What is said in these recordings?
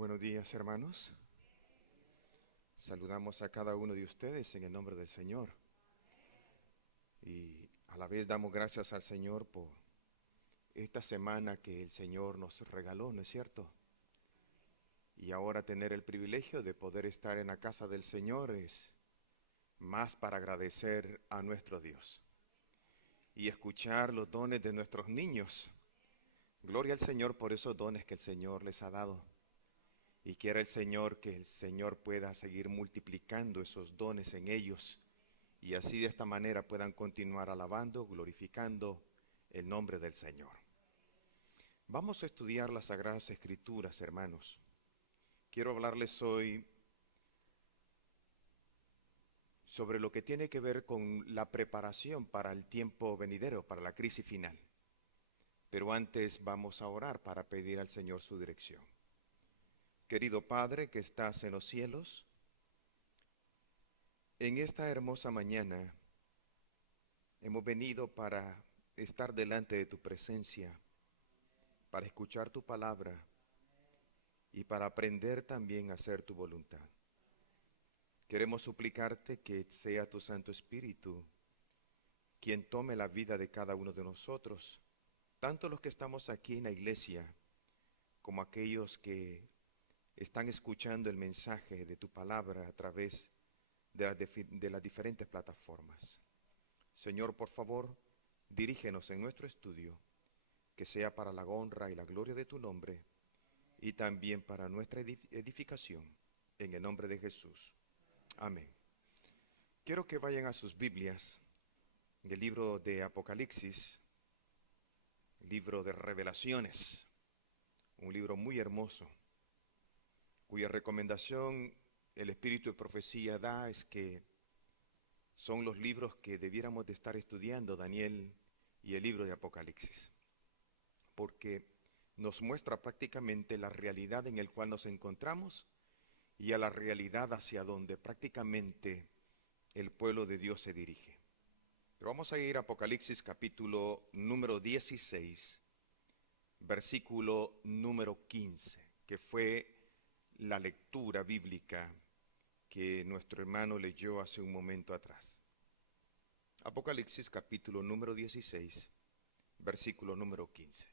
Buenos días, hermanos. Saludamos a cada uno de ustedes en el nombre del Señor. Y a la vez damos gracias al Señor por esta semana que el Señor nos regaló, ¿no es cierto? Y ahora tener el privilegio de poder estar en la casa del Señor es más para agradecer a nuestro Dios. Y escuchar los dones de nuestros niños. Gloria al Señor por esos dones que el Señor les ha dado. Y quiera el Señor que el Señor pueda seguir multiplicando esos dones en ellos y así de esta manera puedan continuar alabando, glorificando el nombre del Señor. Vamos a estudiar las Sagradas Escrituras, hermanos. Quiero hablarles hoy sobre lo que tiene que ver con la preparación para el tiempo venidero, para la crisis final. Pero antes vamos a orar para pedir al Señor su dirección. Querido Padre que estás en los cielos, en esta hermosa mañana hemos venido para estar delante de tu presencia, para escuchar tu palabra y para aprender también a hacer tu voluntad. Queremos suplicarte que sea tu Santo Espíritu quien tome la vida de cada uno de nosotros, tanto los que estamos aquí en la iglesia como aquellos que están escuchando el mensaje de tu palabra a través de las diferentes plataformas. Señor, por favor, dirígenos en nuestro estudio, que sea para la honra y la gloria de tu nombre y también para nuestra edificación, en el nombre de Jesús. Amén. Quiero que vayan a sus Biblias, en el libro de Apocalipsis, libro de Revelaciones, un libro muy hermoso, cuya recomendación el Espíritu de Profecía da es que son los libros que debiéramos de estar estudiando, Daniel y el libro de Apocalipsis, porque nos muestra prácticamente la realidad en el cual nos encontramos y a la realidad hacia donde prácticamente el pueblo de Dios se dirige. Pero vamos a ir a Apocalipsis capítulo número 16, versículo número 15, que fue la lectura bíblica que nuestro hermano leyó hace un momento atrás. Apocalipsis capítulo número 16, versículo número 15.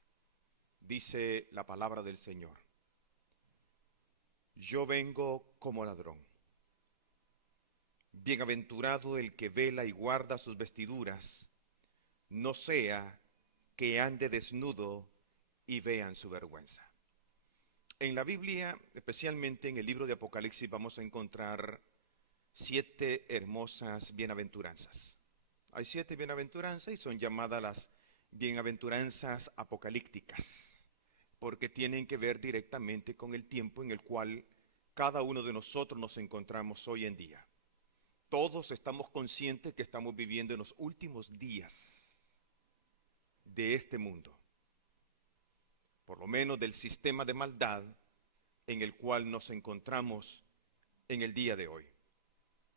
Dice la palabra del Señor: yo vengo como ladrón. Bienaventurado el que vela y guarda sus vestiduras, no sea que ande desnudo y vean su vergüenza. En la Biblia, especialmente en el libro de Apocalipsis, vamos a encontrar 7 hermosas bienaventuranzas. Hay 7 bienaventuranzas y son llamadas las bienaventuranzas apocalípticas, porque tienen que ver directamente con el tiempo en el cual cada uno de nosotros nos encontramos hoy en día. Todos estamos conscientes que estamos viviendo en los últimos días de este mundo, por lo menos del sistema de maldad en el cual nos encontramos en el día de hoy.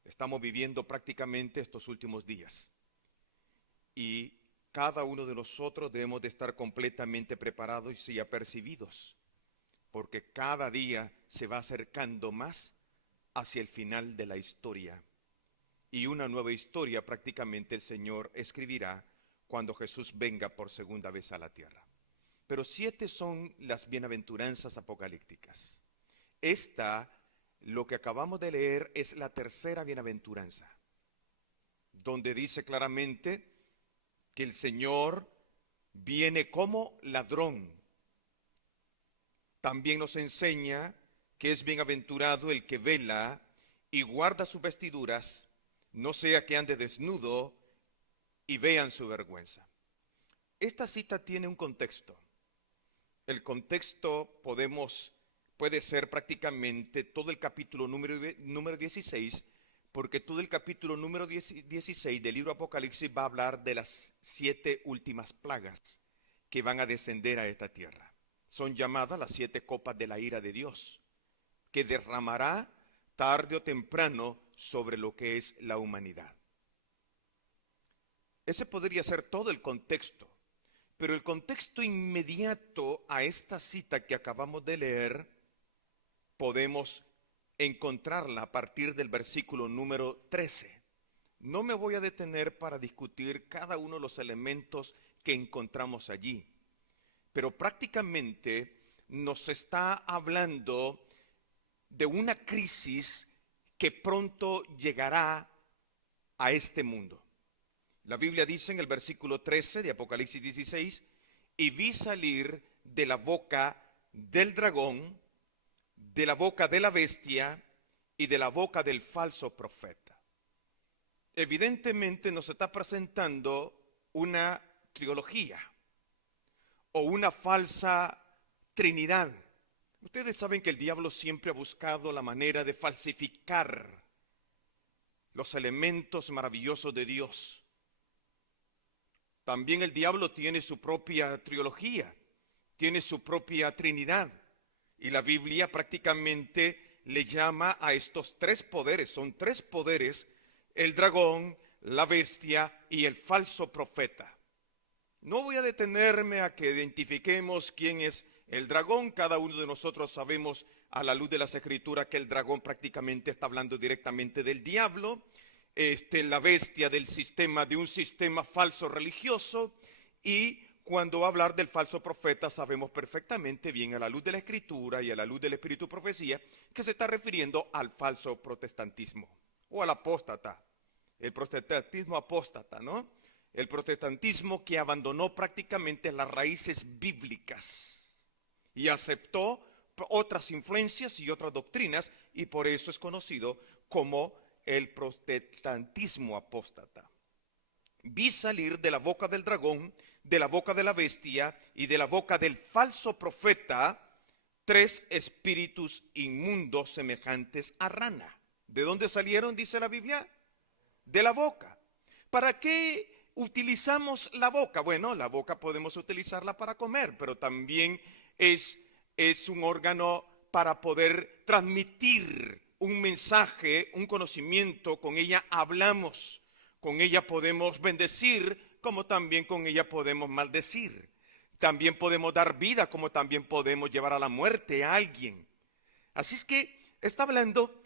Estamos viviendo prácticamente estos últimos días y cada uno de nosotros debemos de estar completamente preparados y apercibidos, porque cada día se va acercando más hacia el final de la historia y una nueva historia prácticamente el Señor escribirá cuando Jesús venga por segunda vez a la tierra. Pero 7 son las bienaventuranzas apocalípticas. Lo que acabamos de leer es la tercera bienaventuranza, donde dice claramente que el Señor viene como ladrón. También nos enseña que es bienaventurado el que vela y guarda sus vestiduras, no sea que ande desnudo y vean su vergüenza. Esta cita tiene un contexto. El contexto puede ser prácticamente todo el capítulo número 16, porque todo el capítulo número 16 del libro Apocalipsis va a hablar de las 7 últimas plagas que van a descender a esta tierra. Son llamadas las 7 copas de la ira de Dios, que derramará tarde o temprano sobre lo que es la humanidad. Ese podría ser todo el contexto. Pero el contexto inmediato a esta cita que acabamos de leer podemos encontrarla a partir del versículo número 13. No me voy a detener para discutir cada uno de los elementos que encontramos allí, pero prácticamente nos está hablando de una crisis que pronto llegará a este mundo. La Biblia dice en el versículo 13 de Apocalipsis 16, y vi salir de la boca del dragón, de la boca de la bestia y de la boca del falso profeta. Evidentemente nos está presentando una trilogía o una falsa trinidad. Ustedes saben que el diablo siempre ha buscado la manera de falsificar los elementos maravillosos de Dios. También el diablo tiene su propia trilogía, tiene su propia trinidad. Y la Biblia prácticamente le llama a estos tres poderes, son tres poderes: el dragón, la bestia y el falso profeta. No voy a detenerme a que identifiquemos quién es el dragón. Cada uno de nosotros sabemos a la luz de las Escrituras que el dragón prácticamente está hablando directamente del diablo. La bestia del sistema, de un sistema falso religioso, y cuando va a hablar del falso profeta sabemos perfectamente bien a la luz de la Escritura y a la luz del Espíritu Profecía que se está refiriendo al falso protestantismo o al apóstata, el protestantismo apóstata, ¿no? El protestantismo que abandonó prácticamente las raíces bíblicas y aceptó otras influencias y otras doctrinas, y por eso es conocido como el protestantismo apóstata. Vi salir de la boca del dragón, de la boca de la bestia y de la boca del falso profeta tres espíritus inmundos semejantes a rana. ¿De dónde salieron, dice la Biblia? De la boca. ¿Para qué utilizamos la boca? Bueno, la boca podemos utilizarla para comer, pero también es un órgano para poder transmitir un mensaje, un conocimiento. Con ella hablamos, con ella podemos bendecir, como también con ella podemos maldecir. También podemos dar vida, como también podemos llevar a la muerte a alguien. Así es que está hablando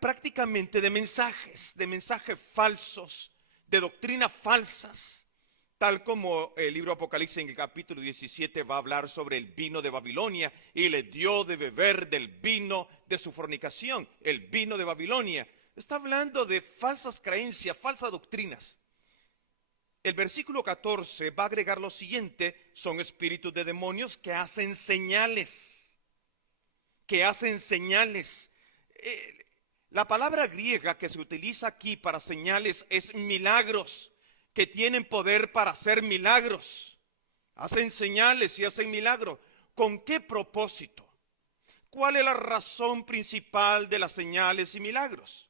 prácticamente de mensajes falsos, de doctrinas falsas, tal como el libro Apocalipsis en el capítulo 17 va a hablar sobre el vino de Babilonia, y le dio de beber del vino de su fornicación, el vino de Babilonia. Está hablando de falsas creencias, falsas doctrinas. El versículo 14 va a agregar lo siguiente: son espíritus de demonios que hacen señales, La palabra griega que se utiliza aquí para señales es milagros, que tienen poder para hacer milagros. Hacen señales y hacen milagros. ¿Con qué propósito? ¿Cuál es la razón principal de las señales y milagros?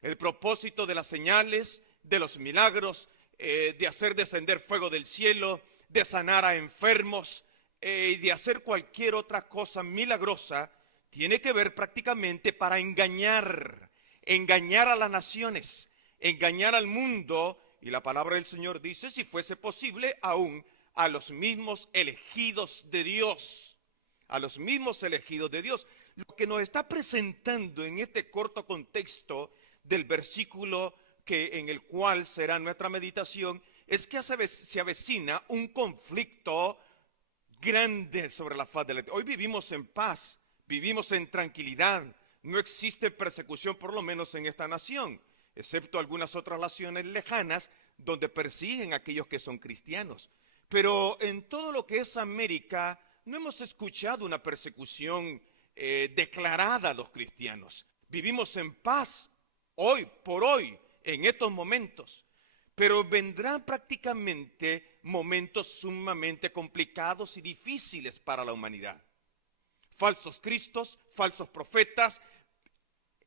El propósito de las señales, de los milagros, de hacer descender fuego del cielo, de sanar a enfermos, y de hacer cualquier otra cosa milagrosa, tiene que ver prácticamente para engañar a las naciones, engañar al mundo. Y la palabra del Señor dice, si fuese posible, aún a los mismos elegidos de Dios, Lo que nos está presentando en este corto contexto del versículo en el cual será nuestra meditación, es que se avecina un conflicto grande sobre la faz de la tierra. Hoy vivimos en paz, vivimos en tranquilidad, no existe persecución, por lo menos en esta nación, excepto algunas otras naciones lejanas donde persiguen a aquellos que son cristianos. Pero en todo lo que es América no hemos escuchado una persecución declarada a los cristianos. Vivimos en paz hoy por hoy, en estos momentos. Pero vendrán prácticamente momentos sumamente complicados y difíciles para la humanidad. Falsos cristos, falsos profetas,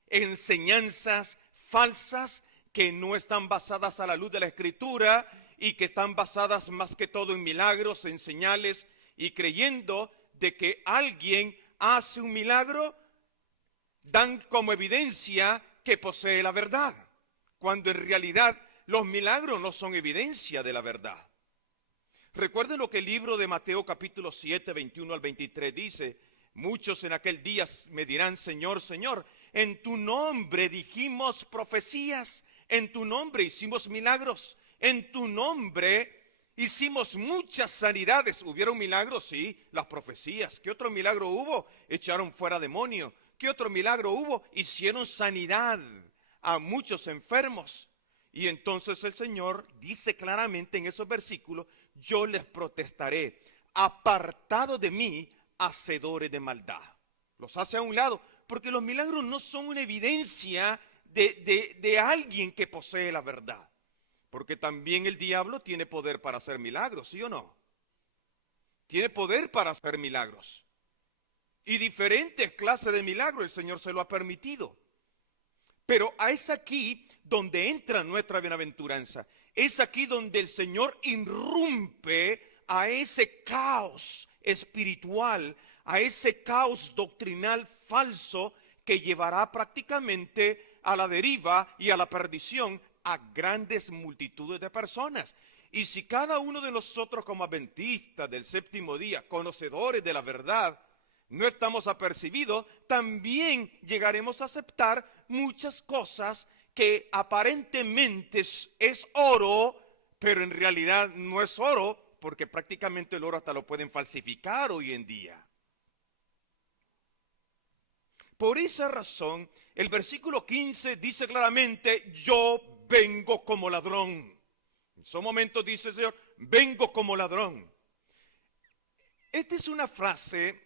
enseñanzas falsas que no están basadas a la luz de la Escritura y que están basadas más que todo en milagros, en señales, y creyendo de que alguien hace un milagro, dan como evidencia que posee la verdad, cuando en realidad los milagros no son evidencia de la verdad. Recuerden lo que el libro de Mateo capítulo 7, 21 al 23 dice: Muchos en aquel día me dirán, Señor, Señor, en tu nombre dijimos profecías, en tu nombre hicimos milagros, en tu nombre hicimos muchas sanidades. ¿Hubieron milagros? Sí, las profecías. ¿Qué otro milagro hubo? Echaron fuera demonios. ¿Qué otro milagro hubo? Hicieron sanidad a muchos enfermos. Y entonces el Señor dice claramente en esos versículos, yo les protestaré, apartado de mí, hacedores de maldad. Los hace a un lado, porque los milagros no son una evidencia de alguien que posee la verdad. Porque también el diablo tiene poder para hacer milagros, ¿sí o no? Tiene poder para hacer milagros. Y diferentes clases de milagros el Señor se lo ha permitido. Pero es aquí donde entra nuestra bienaventuranza. Es aquí donde el Señor irrumpe a ese caos espiritual, a ese caos doctrinal falso que llevará prácticamente a la deriva y a la perdición a grandes multitudes de personas. Y si cada uno de nosotros como adventistas del séptimo día, conocedores de la verdad, no estamos apercibidos, también llegaremos a aceptar muchas cosas que aparentemente es oro, pero en realidad no es oro, porque prácticamente el oro hasta lo pueden falsificar hoy en día. Por esa razón, el versículo 15 dice claramente, yo vengo como ladrón. En esos momentos dice el Señor, vengo como ladrón. Esta es una frase,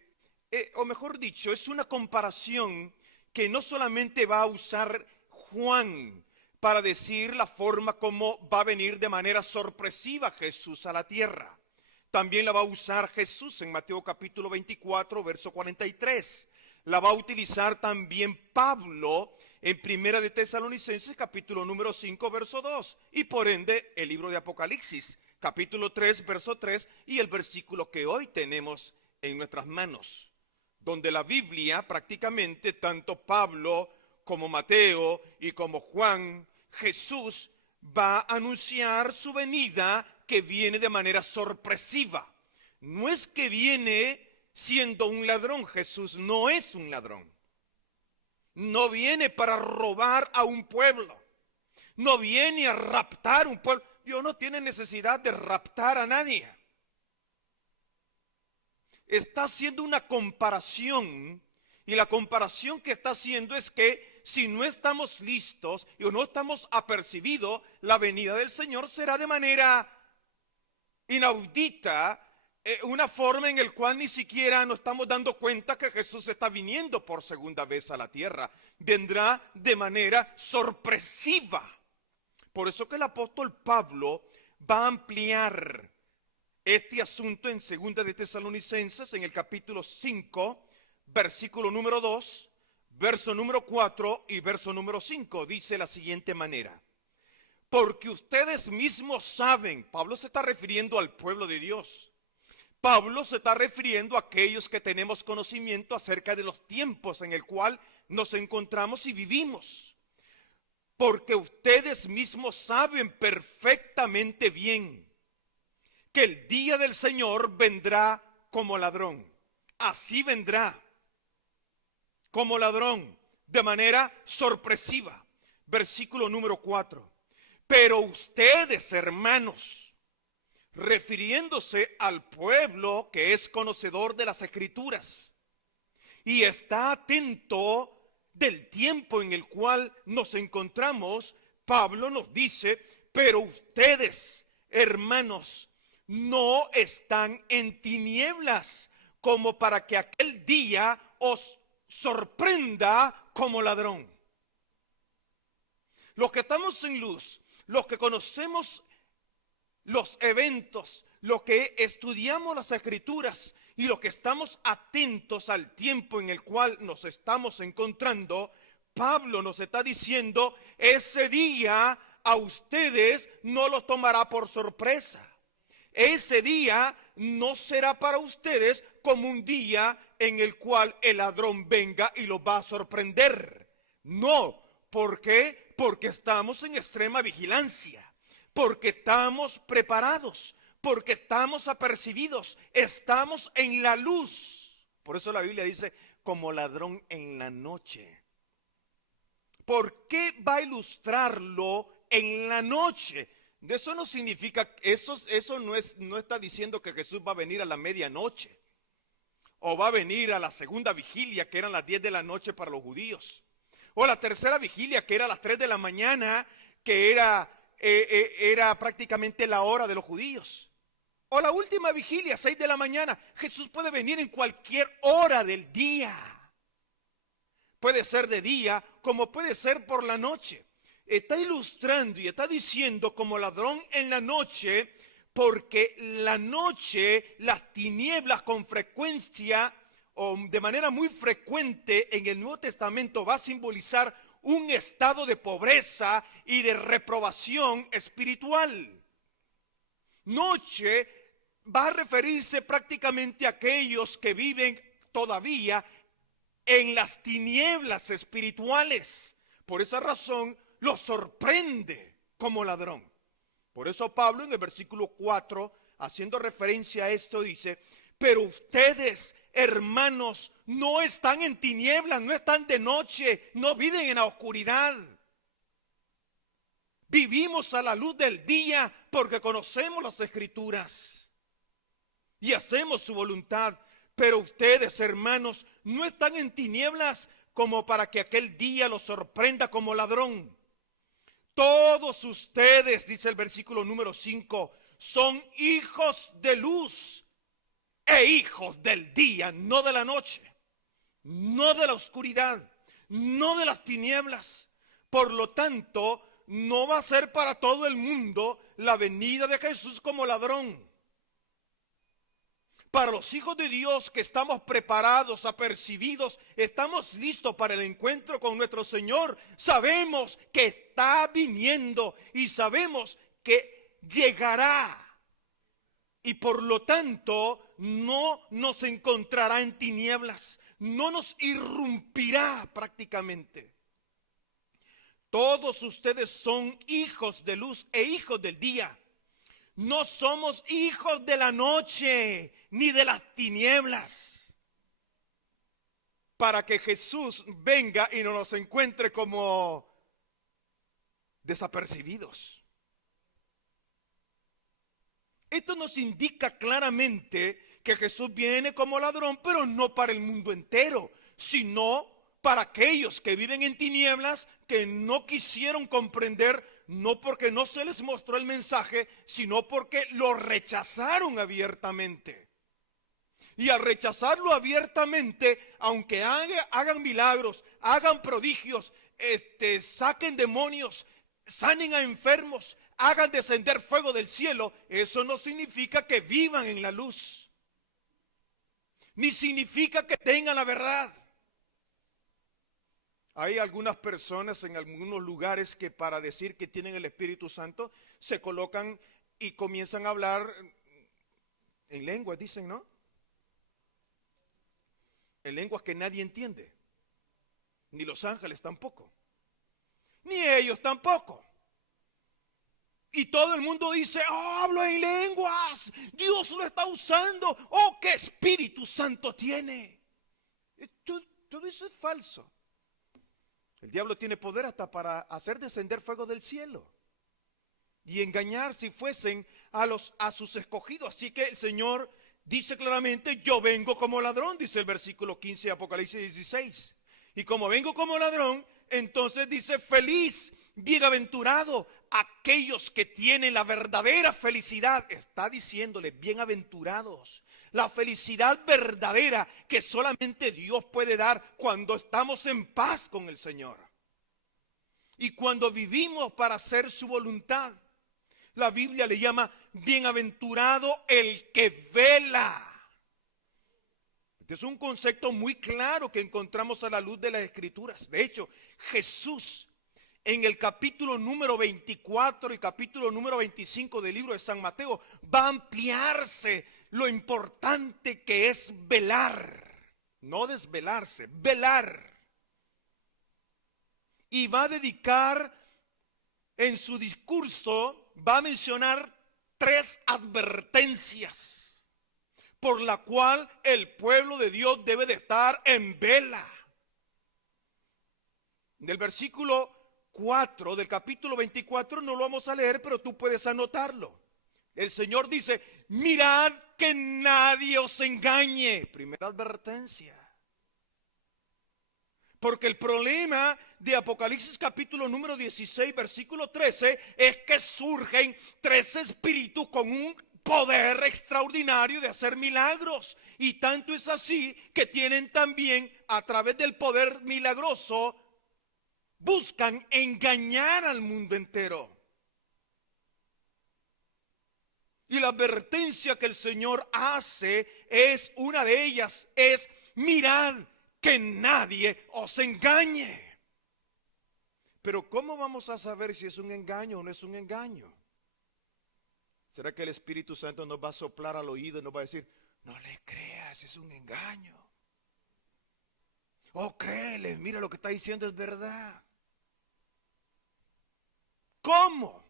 o mejor dicho, es una comparación que no solamente va a usar Juan para decir la forma como va a venir de manera sorpresiva Jesús a la tierra. También la va a usar Jesús en Mateo capítulo 24, verso 43. La va a utilizar también Pablo en Primera de Tesalonicenses capítulo número 5, verso 2. Y por ende el libro de Apocalipsis capítulo 3, verso 3 y el versículo que hoy tenemos en nuestras manos, donde la Biblia prácticamente tanto Pablo como Mateo y como Juan, Jesús va a anunciar su venida que viene de manera sorpresiva. No es que viene siendo un ladrón, Jesús no es un ladrón. No viene para robar a un pueblo. No viene a raptar un pueblo. Dios no tiene necesidad de raptar a nadie. Está haciendo una comparación, y la comparación que está haciendo es que si no estamos listos y no estamos apercibidos, la venida del Señor será de manera inaudita, una forma en la cual ni siquiera nos estamos dando cuenta que Jesús está viniendo por segunda vez a la tierra. Vendrá de manera sorpresiva. Por eso que el apóstol Pablo va a ampliar este asunto en Segunda de Tesalonicenses, en el capítulo 5, versículo número 2, verso número 4 y verso número 5. Dice la siguiente manera: porque ustedes mismos saben, Pablo se está refiriendo al pueblo de Dios. Pablo se está refiriendo a aquellos que tenemos conocimiento acerca de los tiempos en el cual nos encontramos y vivimos. Porque ustedes mismos saben perfectamente bien que el día del Señor vendrá como ladrón. Así vendrá, como ladrón, de manera sorpresiva. Versículo número 4. Pero ustedes, hermanos, refiriéndose al pueblo que es conocedor de las Escrituras y está atento del tiempo en el cual nos encontramos, Pablo nos dice, pero ustedes, hermanos, no están en tinieblas como para que aquel día os sorprenda como ladrón. Los que estamos en luz, los que conocemos los eventos, los que estudiamos las Escrituras y los que estamos atentos al tiempo en el cual nos estamos encontrando, Pablo nos está diciendo, ese día a ustedes no los tomará por sorpresa. Ese día no será para ustedes como un día en el cual el ladrón venga y los va a sorprender. No, ¿por qué? Porque estamos en extrema vigilancia. Porque estamos preparados, porque estamos apercibidos, estamos en la luz. Por eso la Biblia dice, como ladrón en la noche. ¿Por qué va a ilustrarlo en la noche? Eso no significa, eso no está diciendo que Jesús va a venir a la medianoche. O va a venir a la segunda vigilia, que eran las 10 de la noche para los judíos. O la tercera vigilia, que era a las 3 de la mañana, que era prácticamente la hora de los judíos. O la última vigilia, 6 de la mañana. Jesús puede venir en cualquier hora del día. Puede ser de día, como puede ser por la noche. Está ilustrando y está diciendo como ladrón en la noche, porque la noche, las tinieblas con frecuencia o de manera muy frecuente en el Nuevo Testamento va a simbolizar un estado de pobreza y de reprobación espiritual. Noche va a referirse prácticamente a aquellos que viven todavía en las tinieblas espirituales. Por esa razón los sorprende como ladrón. Por eso Pablo en el versículo 4, haciendo referencia a esto, dice, pero ustedes, hermanos, no están en tinieblas, no están de noche, no viven en la oscuridad. Vivimos a la luz del día porque conocemos las Escrituras y hacemos su voluntad. Pero ustedes, hermanos, no están en tinieblas como para que aquel día los sorprenda como ladrón. Todos ustedes, dice el versículo número 5, son hijos de luz e hijos del día, no de la noche, no de la oscuridad, no de las tinieblas. Por lo tanto, no va a ser para todo el mundo la venida de Jesús como ladrón. Para los hijos de Dios que estamos preparados, apercibidos, estamos listos para el encuentro con nuestro Señor. Sabemos que está viniendo y sabemos que llegará. Y por lo tanto no nos encontrará en tinieblas, no nos irrumpirá prácticamente. Todos ustedes son hijos de luz e hijos del día. No somos hijos de la noche ni de las tinieblas, para que Jesús venga y no nos encuentre como desapercibidos. Esto nos indica claramente que Jesús viene como ladrón, pero no para el mundo entero, sino para aquellos que viven en tinieblas, que no quisieron comprender, no porque no se les mostró el mensaje, sino porque lo rechazaron abiertamente. Y al rechazarlo abiertamente, aunque hagan milagros, hagan prodigios, saquen demonios, sanen a enfermos, hagan descender fuego del cielo, eso no significa que vivan en la luz, ni significa que tengan la verdad. Hay algunas personas en algunos lugares que para decir que tienen el Espíritu Santo se colocan y comienzan a hablar en lenguas, dicen, ¿no? En lenguas que nadie entiende, ni los ángeles tampoco, ni ellos tampoco. Y todo el mundo dice, oh, hablo en lenguas, Dios lo está usando, oh, qué Espíritu Santo tiene. Todo eso es falso. El diablo tiene poder hasta para hacer descender fuego del cielo y engañar si fuesen a sus escogidos. Así que el Señor dice claramente, yo vengo como ladrón, dice el versículo 15 de Apocalipsis 16. Y como vengo como ladrón, entonces dice, feliz, bienaventurado aquellos que tienen la verdadera felicidad. Está diciéndole, bienaventurados. La felicidad verdadera que solamente Dios puede dar cuando estamos en paz con el Señor. Y cuando vivimos para hacer su voluntad. La Biblia le llama bienaventurado el que vela. Este es un concepto muy claro que encontramos a la luz de las Escrituras. De hecho, Jesús en el capítulo número 24 y capítulo número 25 del libro de San Mateo va a ampliarse lo importante que es velar, no desvelarse, velar. Y va a dedicar en su discurso, va a mencionar 3 advertencias. por la cual el pueblo de Dios debe de estar en vela. Del versículo 4 del capítulo 24 no lo vamos a leer, pero tú puedes anotarlo. El Señor dice: mirad que nadie os engañe. Primera advertencia. Porque el problema de Apocalipsis capítulo número 16 versículo 13 es que surgen tres espíritus con un poder extraordinario de hacer milagros. Y tanto es así que tienen también, a través del poder milagroso, buscan engañar al mundo entero. Y la advertencia que el Señor hace es, una de ellas es: mirad que nadie os engañe. Pero ¿cómo vamos a saber si es un engaño o no es un engaño? ¿Será que el Espíritu Santo nos va a soplar al oído y nos va a decir: no le creas, es un engaño? Oh, créele, mira, lo que está diciendo es verdad. ¿Cómo?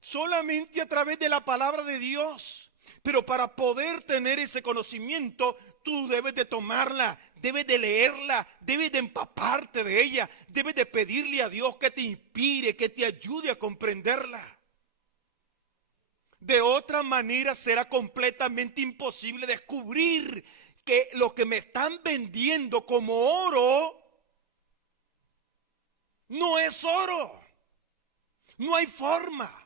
Solamente a través de la palabra de Dios. Pero para poder tener ese conocimiento, tú debes de tomarla, debes de leerla, debes de empaparte de ella, debes de pedirle a Dios que te inspire, que te ayude a comprenderla. De otra manera será completamente imposible descubrir que lo que me están vendiendo como oro no es oro. No hay forma.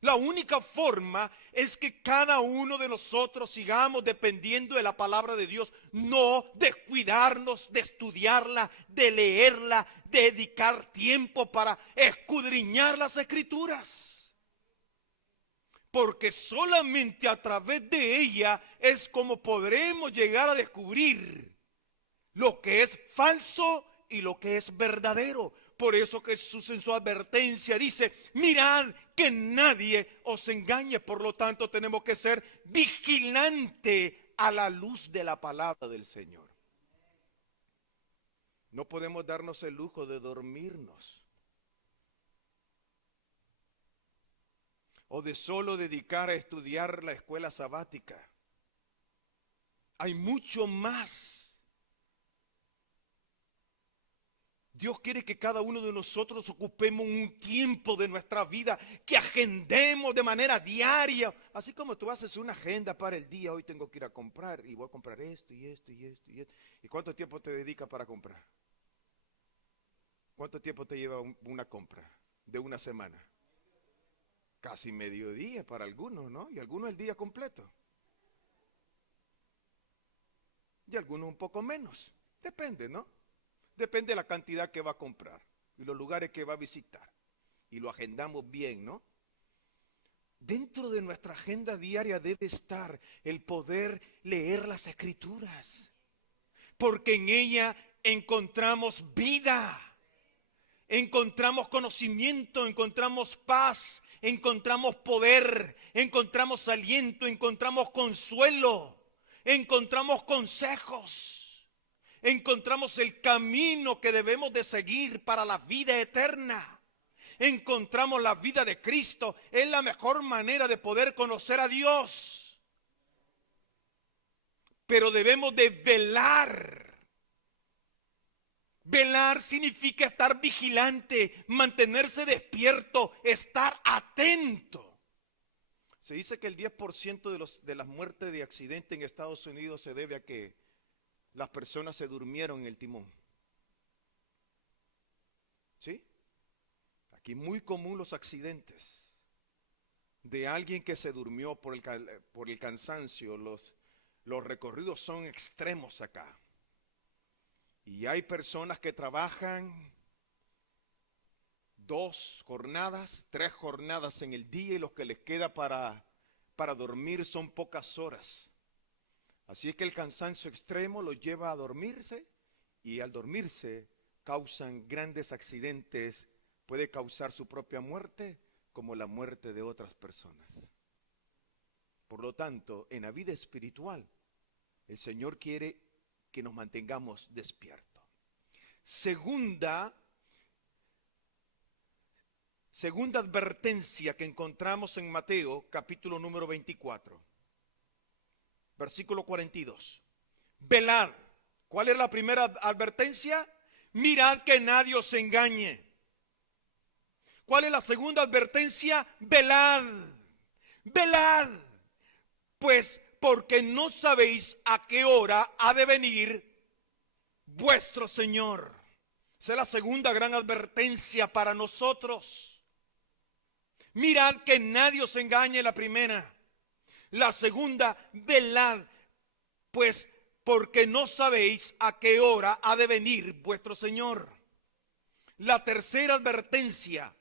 La única forma es que cada uno de nosotros sigamos dependiendo de la palabra de Dios, no descuidarnos de estudiarla, de leerla, de dedicar tiempo para escudriñar las Escrituras. Porque solamente a través de ella es como podremos llegar a descubrir lo que es falso y lo que es verdadero. Por eso Jesús en su advertencia dice: mirad que nadie os engañe. Por lo tanto, tenemos que ser vigilantes a la luz de la palabra del Señor. No podemos darnos el lujo de dormirnos o de solo dedicar a estudiar la escuela sabática. Hay mucho más. Dios quiere que cada uno de nosotros ocupemos un tiempo de nuestra vida, que agendemos de manera diaria. Así como tú haces una agenda para el día: hoy tengo que ir a comprar y voy a comprar esto y esto y esto y esto. ¿Y cuánto tiempo te dedicas para comprar? ¿Cuánto tiempo te lleva una compra de una semana? Casi mediodía para algunos, ¿no? Y algunos el día completo. Y algunos un poco menos. Depende, ¿no? Depende de la cantidad que va a comprar y los lugares que va a visitar. Y lo agendamos bien, ¿no? Dentro de nuestra agenda diaria debe estar el poder leer las Escrituras. Porque en ella encontramos vida, encontramos conocimiento, encontramos paz, encontramos poder, encontramos aliento, encontramos consuelo, encontramos consejos. Encontramos el camino que debemos de seguir para la vida eterna. Encontramos la vida de Cristo. Es la mejor manera de poder conocer a Dios. Pero debemos de velar. Velar significa estar vigilante, mantenerse despierto, estar atento. Se dice que el 10% de las muertes de accidente en Estados Unidos se debe a que las personas se durmieron en el timón. ¿Sí? Aquí muy común los accidentes de alguien que se durmió por el cansancio. Los recorridos son extremos acá. Y hay personas que trabajan 2 jornadas, 3 jornadas en el día, y lo que les queda para dormir son pocas horas. Así es que el cansancio extremo los lleva a dormirse, y al dormirse causan grandes accidentes. Puede causar su propia muerte como la muerte de otras personas. Por lo tanto, en la vida espiritual, el Señor quiere que nos mantengamos despiertos. Segunda segunda advertencia que encontramos en Mateo capítulo número 24, versículo 42. Velad. ¿Cuál es la primera advertencia? Mirad que nadie os engañe. ¿Cuál es la segunda advertencia? Velad. Velad. Pues porque no sabéis a qué hora ha de venir vuestro Señor. Esa es la segunda gran advertencia para nosotros. Mirad que nadie os engañe, la primera. La segunda, velad, pues porque no sabéis a qué hora ha de venir vuestro Señor. La tercera advertencia,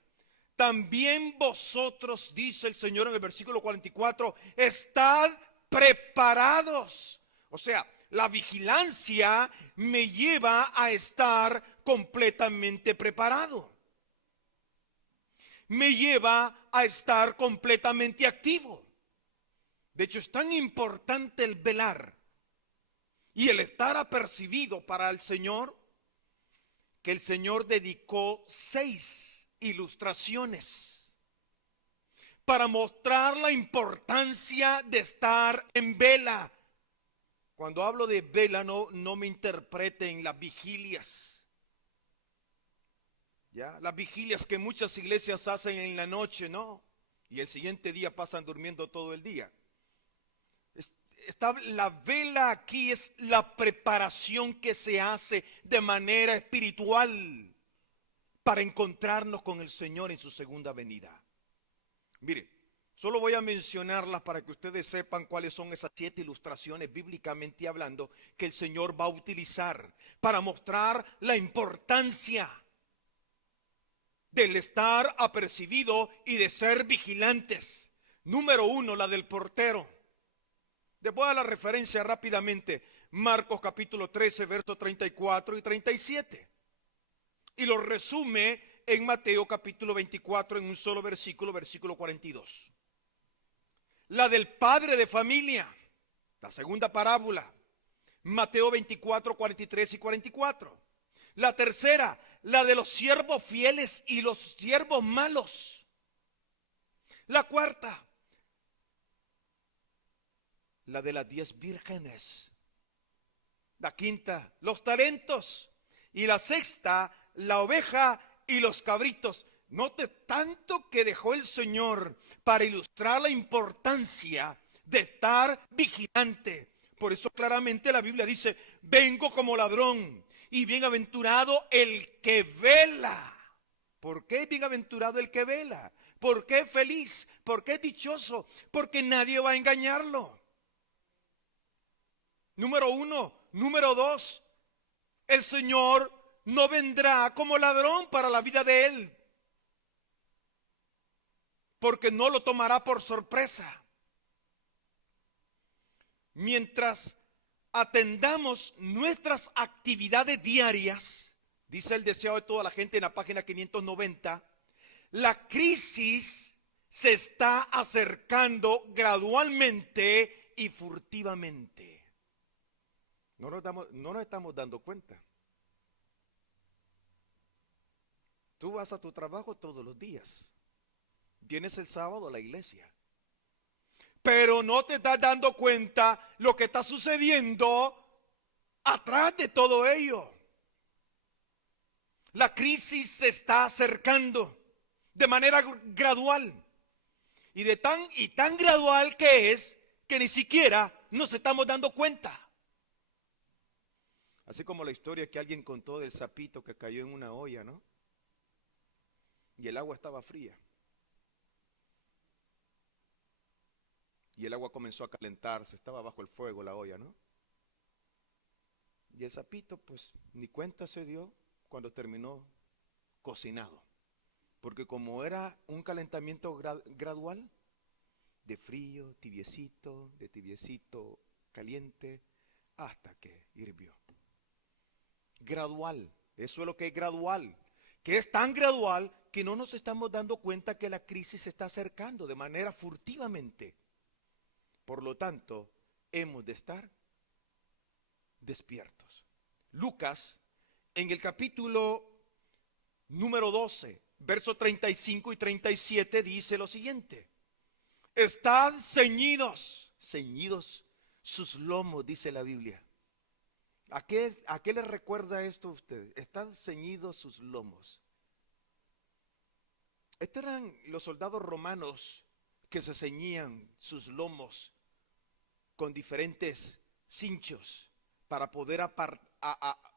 también vosotros, dice el Señor en el versículo 44, estad preparados. O sea, la vigilancia me lleva a estar completamente preparado. Me lleva a estar completamente activo. De hecho, es tan importante el velar y el estar apercibido para el Señor, que el Señor dedicó 6 ilustraciones para mostrar la importancia de estar en vela. Cuando hablo de vela, no me interpreten las vigilias. ¿Ya? Las vigilias que muchas iglesias hacen en la noche, ¿no? Y el siguiente día pasan durmiendo todo el día. La vela aquí es la preparación que se hace de manera espiritual para encontrarnos con el Señor en su segunda venida. Mire, solo voy a mencionarlas para que ustedes sepan cuáles son esas 7 ilustraciones bíblicamente hablando que el Señor va a utilizar para mostrar la importancia del estar apercibido y de ser vigilantes. Número 1, la del portero. Les voy a dar la referencia rápidamente. Marcos capítulo 13, versos 34 y 37. Y lo resume en Mateo capítulo 24 en un solo versículo, versículo 42. La del padre de familia, la segunda parábola, Mateo 24, 43 y 44. La tercera, la de los siervos fieles y los siervos malos. La cuarta, la de las 10 vírgenes. La quinta, los talentos. Y la sexta, la oveja y los cabritos. Note tanto que dejó el Señor para ilustrar la importancia de estar vigilante. Por eso claramente la Biblia dice, vengo como ladrón, y bienaventurado el que vela. ¿Por qué bienaventurado el que vela? ¿Por qué feliz? ¿Por qué dichoso? Porque nadie va a engañarlo. Número 1. Número 2. El Señor no vendrá como ladrón para la vida de él, porque no lo tomará por sorpresa. Mientras atendamos nuestras actividades diarias, dice el deseo de toda la gente en la página 590, la crisis se está acercando gradualmente y furtivamente. No nos estamos dando cuenta. Tú vas a tu trabajo todos los días. Vienes el sábado a la iglesia. Pero no te estás dando cuenta lo que está sucediendo atrás de todo ello. La crisis se está acercando de manera gradual. Y tan gradual que es que ni siquiera nos estamos dando cuenta. Así como la historia que alguien contó del sapito que cayó en una olla, ¿no? Y el agua estaba fría. Y el agua comenzó a calentarse, estaba bajo el fuego la olla, ¿no? Y el sapito, pues, ni cuenta se dio cuando terminó cocinado. Porque como era un calentamiento gradual, de frío, tibiecito, de tibiecito, caliente, hasta que hirvió. Gradual, eso es lo que es gradual, que es tan gradual que no nos estamos dando cuenta que la crisis se está acercando de manera furtivamente. Por lo tanto, hemos de estar despiertos. Lucas, en el capítulo número 12, versos 35 y 37 dice lo siguiente: estad ceñidos, ceñidos sus lomos, dice la Biblia. ¿A qué le recuerda esto a ustedes? Están ceñidos sus lomos. Estos eran los soldados romanos que se ceñían sus lomos con diferentes cinchos para poder,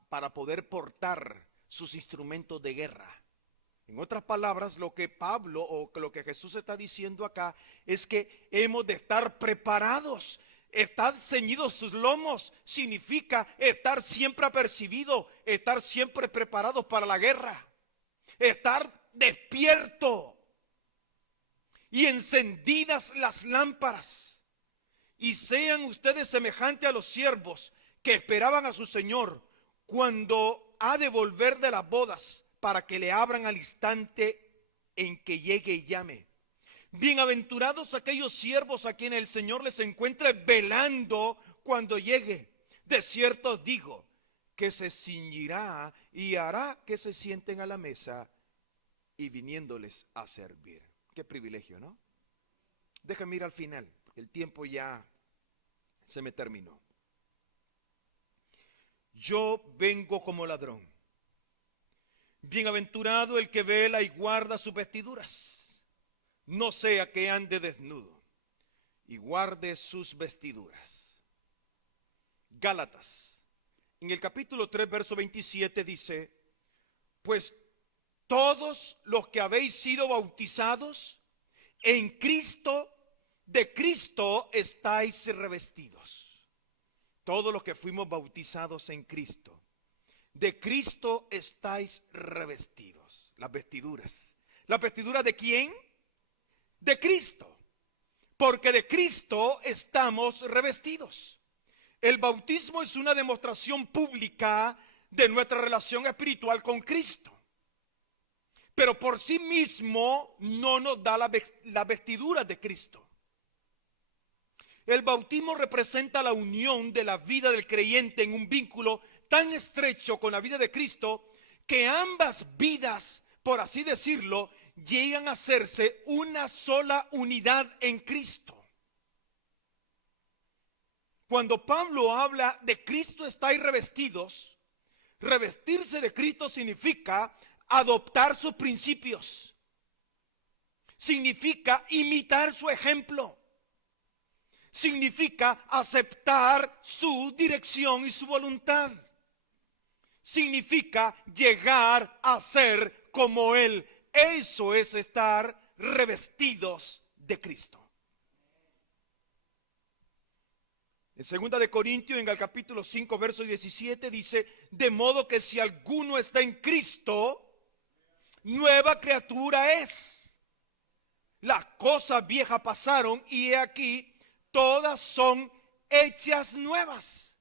para poder portar sus instrumentos de guerra. En otras palabras, lo que Pablo o lo que Jesús está diciendo acá es que hemos de estar preparados. Estar ceñidos sus lomos significa estar siempre apercibido, estar siempre preparados para la guerra, estar despierto y encendidas las lámparas, y sean ustedes semejantes a los siervos que esperaban a su Señor cuando ha de volver de las bodas, para que le abran al instante en que llegue y llame. Bienaventurados aquellos siervos a quienes el Señor les encuentre velando cuando llegue. De cierto os digo que se ciñirá y hará que se sienten a la mesa y viniéndoles a servir. Qué privilegio, ¿no? Déjame ir al final, porque el tiempo ya se me terminó. Yo vengo como ladrón. Bienaventurado el que vela y guarda sus vestiduras, no sea que ande desnudo y guarde sus vestiduras. Gálatas, en el capítulo 3, verso 27 dice: pues todos los que habéis sido bautizados en Cristo, de Cristo estáis revestidos. Todos los que fuimos bautizados en Cristo, de Cristo estáis revestidos. Las vestiduras. ¿Las vestiduras de quién? De Cristo. Porque de Cristo estamos revestidos. El bautismo es una demostración pública de nuestra relación espiritual con Cristo. Pero por sí mismo no nos da la vestidura de Cristo. El bautismo representa la unión de la vida del creyente en un vínculo tan estrecho con la vida de Cristo que ambas vidas, por así decirlo, llegan a hacerse una sola unidad en Cristo. Cuando Pablo habla de Cristo estáis revestidos, revestirse de Cristo significa adoptar sus principios, significa imitar su ejemplo, significa aceptar su dirección y su voluntad, significa llegar a ser como Él. Eso es estar revestidos de Cristo. En 2 de Corintios, en el capítulo 5, verso 17 dice: de modo que si alguno está en Cristo, nueva criatura es. Las cosas viejas pasaron y he aquí, todas son hechas nuevas.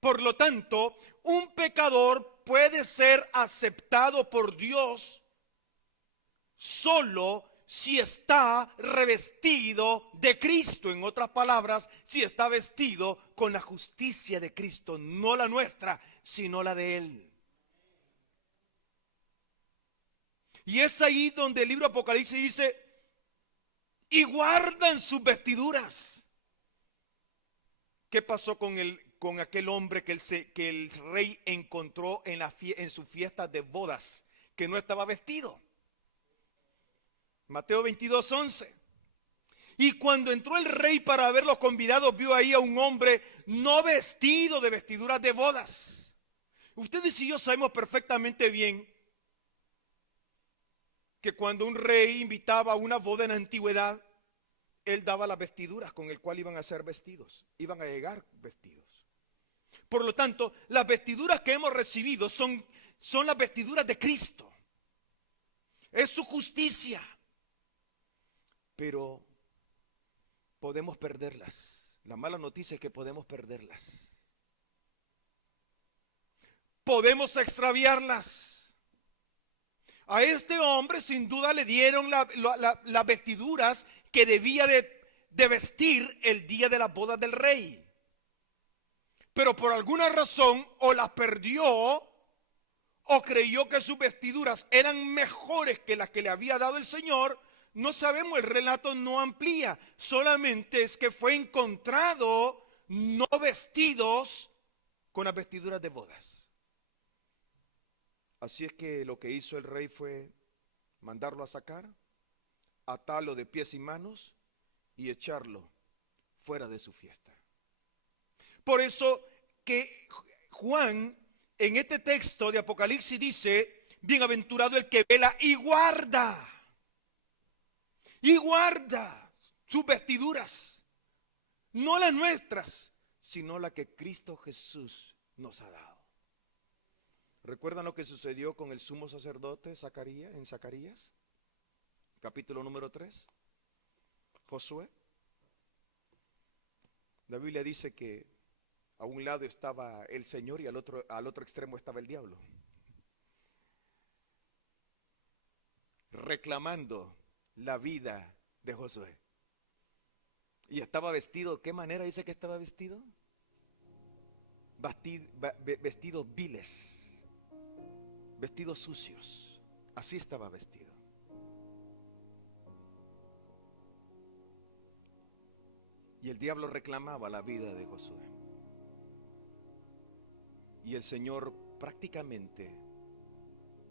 Por lo tanto, un pecador puede ser aceptado por Dios solo si está revestido de Cristo. En otras palabras, si está vestido con la justicia de Cristo, no la nuestra, sino la de Él. Y es ahí donde el libro Apocalipsis dice: y guardan sus vestiduras. ¿Qué pasó con aquel hombre que el rey encontró en su fiesta de bodas, que no estaba vestido? Mateo 22:11. Y cuando entró el rey para ver los convidados, vio ahí a un hombre no vestido de vestiduras de bodas. Ustedes y yo sabemos perfectamente bien que cuando un rey invitaba a una boda en la antigüedad, él daba las vestiduras con el cual iban a ser vestidos, iban a llegar vestidos. Por lo tanto, las vestiduras que hemos recibido son las vestiduras de Cristo. Es su justicia. Pero podemos perderlas. La mala noticia es que podemos perderlas. Podemos extraviarlas. A este hombre sin duda le dieron las vestiduras que debía de vestir el día de la boda del rey. Pero por alguna razón o las perdió o creyó que sus vestiduras eran mejores que las que le había dado el Señor, no sabemos, el relato no amplía, solamente es que fue encontrado no vestidos con las vestiduras de bodas. Así es que lo que hizo el rey fue mandarlo a sacar, atarlo de pies y manos y echarlo fuera de su fiesta. Por eso que Juan en este texto de Apocalipsis dice, bienaventurado el que vela y guarda sus vestiduras, no las nuestras, sino la que Cristo Jesús nos ha dado. ¿Recuerdan lo que sucedió con el sumo sacerdote Zacarías, en Zacarías? Capítulo número 3. Josué. La Biblia dice que a un lado estaba el Señor y al otro extremo estaba el diablo, reclamando la vida de Josué. Y estaba vestido, ¿qué manera dice que estaba vestido? Vestidos viles, vestidos sucios. Así estaba vestido. Y el diablo reclamaba la vida de Josué. Y el Señor prácticamente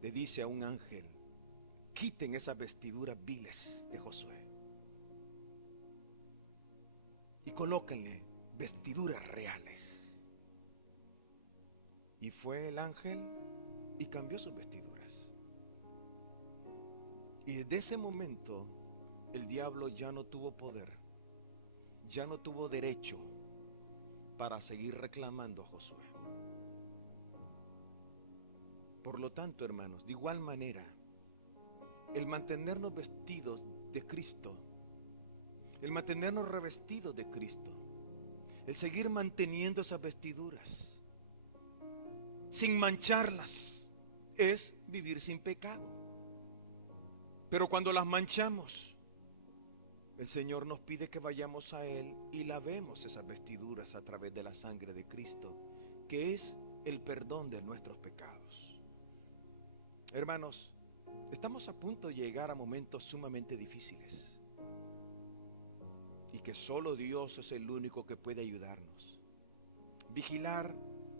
le dice a un ángel, quiten esas vestiduras viles de Josué y colóquenle vestiduras reales. Y fue el ángel y cambió sus vestiduras. Y desde ese momento el diablo ya no tuvo poder, ya no tuvo derecho para seguir reclamando a Josué. Por lo tanto, hermanos, de igual manera, el mantenernos vestidos de Cristo, el mantenernos revestidos de Cristo, el seguir manteniendo esas vestiduras sin mancharlas, es vivir sin pecado. Pero cuando las manchamos, el Señor nos pide que vayamos a Él y lavemos esas vestiduras a través de la sangre de Cristo, que es el perdón de nuestros pecados. Hermanos, estamos a punto de llegar a momentos sumamente difíciles y que solo Dios es el único que puede ayudarnos. Vigilar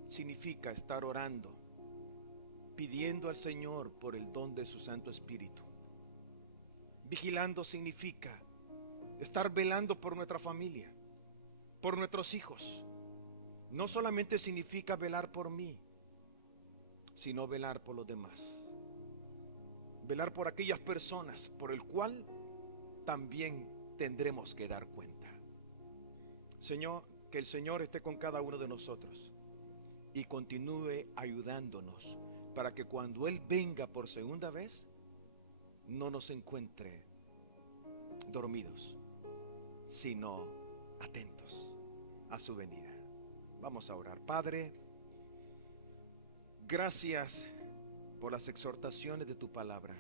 significa estar orando, pidiendo al Señor por el don de su Santo Espíritu. Vigilando significa estar velando por nuestra familia, por nuestros hijos. No solamente significa velar por mí, sino velar por los demás. Velar por aquellas personas por el cual también tendremos que dar cuenta. Señor, que el Señor esté con cada uno de nosotros y continúe ayudándonos para que cuando Él venga por segunda vez no nos encuentre dormidos, sino atentos a su venida. Vamos a orar. Padre, gracias por las exhortaciones de tu palabra.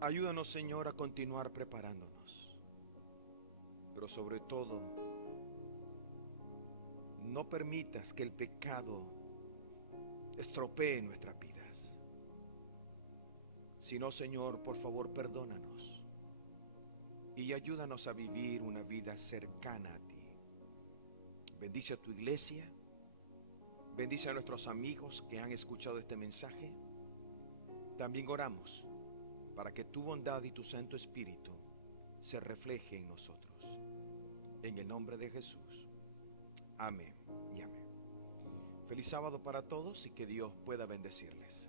Ayúdanos, Señor, a continuar preparándonos, pero sobre todo, no permitas que el pecado estropee nuestras vidas, sino, Señor, por favor, perdónanos y ayúdanos a vivir una vida cercana a ti. Bendice a tu iglesia, bendice a nuestros amigos que han escuchado este mensaje. También oramos para que tu bondad y tu Santo Espíritu se refleje en nosotros. En el nombre de Jesús. Amén y amén. Feliz sábado para todos y que Dios pueda bendecirles.